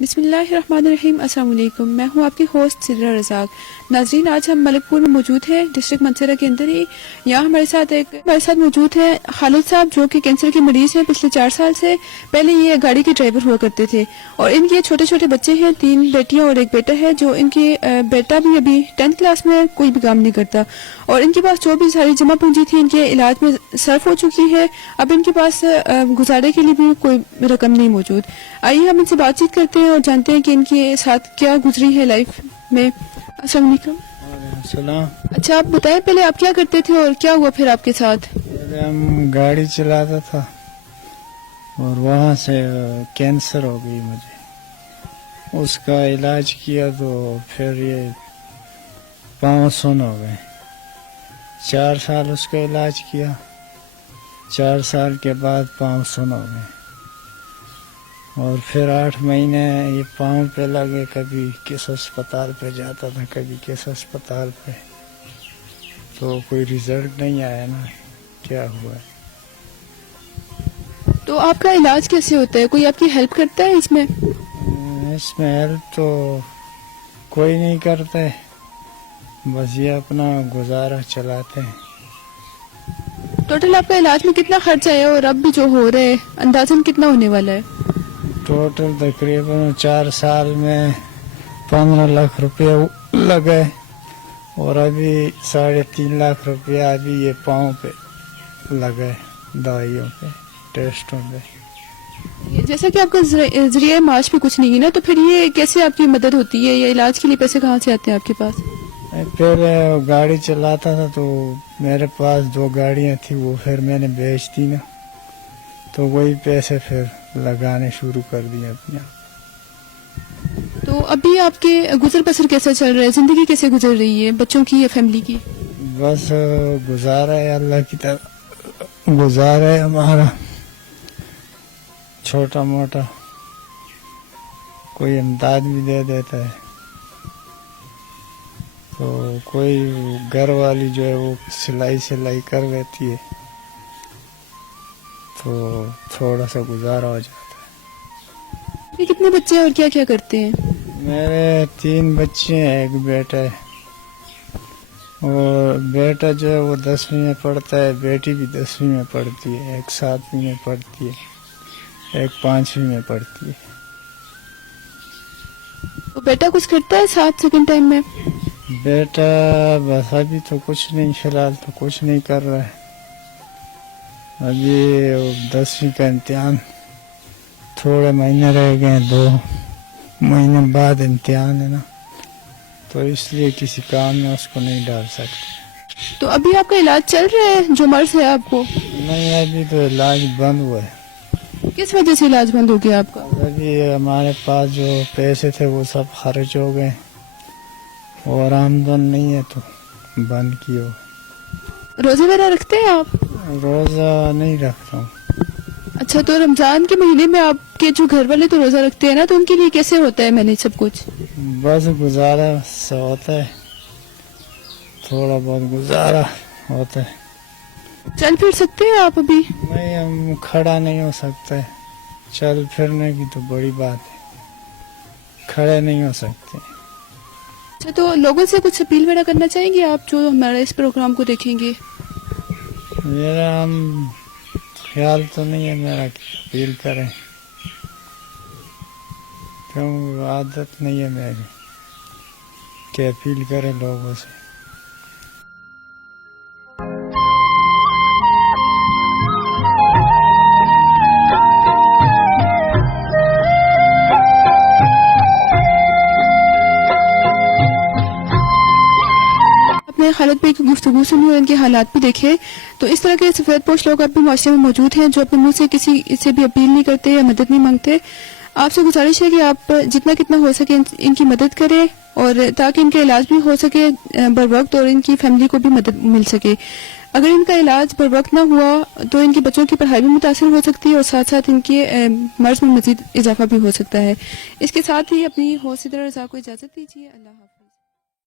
بسم اللہ الرحمن الرحیم. السلام علیکم. میں ہوں آپ کی ہوسٹ سدرہ رزاق. ناظرین، آج ہم ملک پور میں موجود ہیں، ڈسٹرکٹ منسرا کے اندر ہی. یہاں ہمارے ساتھ موجود ہیں خالد صاحب، جو کہ کینسر کے مریض ہیں پچھلے 4 سال سے. پہلے یہ گاڑی کے ڈرائیور ہوا کرتے تھے، اور ان کے چھوٹے چھوٹے بچے ہیں، 3 بیٹیاں اور 1 بیٹا ہے. جو ان کے بیٹا بھی ابھی 10th کلاس میں، کوئی بھی کام نہیں کرتا، اور ان کے پاس جو بھی ساری جمع پونجی تھی ان کے علاج میں صرف ہو چکی ہے. اب ان کے پاس گزارے کے لیے بھی کوئی رقم نہیں موجود. آئیے ہم ان سے بات چیت کرتے ہیں اور جانتے ہیں کہ ان کے ساتھ کیا گزری ہے لائف میں. السلام علیکم. السلام. اچھا، آپ بتائیں پہلے آپ کیا کرتے تھے اور کیا ہوا پھر آپ کے ساتھ؟ ہم گاڑی چلاتا تھا اور وہاں سے کینسر ہو گئی مجھے. اس کا علاج کیا تو پھر یہ پاؤں سن ہو گئے. 4 سال اس کا علاج کیا. 4 سال کے بعد پاؤں سن ہو گئے، اور پھر 8 مہینے یہ پاؤں پہ لگے. کبھی کس اسپتال پہ جاتا تھا، کبھی کس اسپتال پہ، تو کوئی رزلٹ نہیں آیا نا کیا ہوا ہے. تو آپ کا علاج کیسے ہوتا ہے؟ کوئی آپ کی ہیلپ کرتا ہے اس میں؟ اس میں ہیلپ تو کوئی نہیں کرتا ہے، بس یہ اپنا گزارا چلاتے ہیں. ٹوٹل آپ کا علاج میں کتنا خرچ آیا اور اب بھی جو ہو رہا ہے اندازاً کتنا ہونے والا ہے؟ ٹوٹل تقریباً 4 سال میں 15 لاکھ روپے لگے، اور ابھی 3.5 لاکھ روپیہ ابھی یہ پاؤں پہ لگے، دوائیوں پہ، ٹیسٹوں پہ. جیسا کہ آپ کا ذریعہ معاش بھی کچھ نہیں ہے نا، تو پھر یہ کیسے آپ کی مدد ہوتی ہے؟ یا علاج کے لیے پیسے کہاں سے آتے ہیں آپ کے پاس؟ پہلے گاڑی چلاتا تھا تو میرے پاس 2 گاڑیاں تھیں، وہ پھر میں نے بیچ دی نا، تو وہی پیسے پھر لگانے شروع کر دیے اپنے. تو ابھی آپ کے گزر بسر کیسا چل رہا ہے؟ زندگی کیسے گزر رہی ہے، بچوں کی یا فیملی کی؟ بس گزارا ہے، اللہ کی طرح گزارا ہے ہمارا، چھوٹا موٹا کوئی امداد بھی دے دیتا ہے. تو کوئی گھر والی جو ہے وہ سلائی کر لیتی ہے، تو تھوڑا سا گزارا ہو جاتا ہے. یہ کتنے بچے ہیں اور کیا کیا کرتے ہیں؟ میرے 3 بچے ہیں، 1 بیٹا ہے. اور بیٹا جو ہے وہ 10ویں میں پڑھتا ہے، بیٹی بھی 10ویں میں پڑھتی ہے. 1 7ویں میں پڑھتی ہے، 1 5ویں میں پڑھتی ہے. تو بیٹا کچھ کرتا ہے ساتھ سیکنڈ ٹائم میں؟ بیٹا بس ابھی تو کچھ نہیں، فی الحال تو کچھ نہیں کر رہا ہے. ابھی 10ویں کا امتحان تھوڑے مہینے رہ گئے، 2 مہینے بعد امتحان ہے نا، تو اس لیے کسی کام میں اس کو نہیں ڈال سکتے. تو ابھی آپ کا علاج چل رہا ہے جو مرض ہے آپ کو؟ نہیں، ابھی تو علاج بند ہوا ہے. کس وجہ سے علاج بند ہو گیا آپ کا؟ ابھی ہمارے پاس جو پیسے تھے وہ سب خرچ ہو گئے، اور آمدن نہیں ہے تو بند کیے ہوئے. روزے وغیرہ رکھتے ہیں آپ؟ روزہ نہیں رکھتا ہوں. اچھا، تو رمضان کے مہینے میں آپ کے جو گھر والے تو روزہ رکھتے ہیں نا، تو ان کے لیے کیسے ہوتا ہے مینیج سب کچھ؟ بس گزارا سا ہوتا ہے، تھوڑا بہت گزارا ہوتا ہے. چل پھر سکتے ہیں آپ ابھی؟ نہیں، ہم کھڑا نہیں ہو سکتے. چل پھرنے کی تو بڑی بات ہے، کھڑے نہیں ہو سکتے. اچھا، تو لوگوں سے کچھ اپیل وغیرہ کرنا چاہیں گے آپ جو ہمارے اس پروگرام کو دیکھیں گے؟ میرا خیال تو نہیں ہے میرا کہ اپیل کریں، کیوں عادت نہیں ہے میری کہ اپیل کریں لوگوں سے. خالد بھائی کی گفتگو سنی اور ان کے حالات بھی دیکھے، تو اس طرح کے سفید پوش لوگ اب بھی معاشرے میں موجود ہیں جو اپنے منہ سے کسی سے بھی اپیل نہیں کرتے یا مدد نہیں مانگتے. آپ سے گزارش ہے کہ آپ جتنا کتنا ہو سکے ان کی مدد کریں، اور تاکہ ان کا علاج بھی ہو سکے بر وقت اور ان کی فیملی کو بھی مدد مل سکے. اگر ان کا علاج بر وقت نہ ہوا تو ان کے بچوں کی پڑھائی بھی متاثر ہو سکتی ہے، اور ساتھ ساتھ ان کے مرض میں مزید اضافہ بھی ہو سکتا ہے. اس کے ساتھ ہی اپنی ہوسٹ سدرہ رضا کو اجازت دیجیے. اللہ حافظ.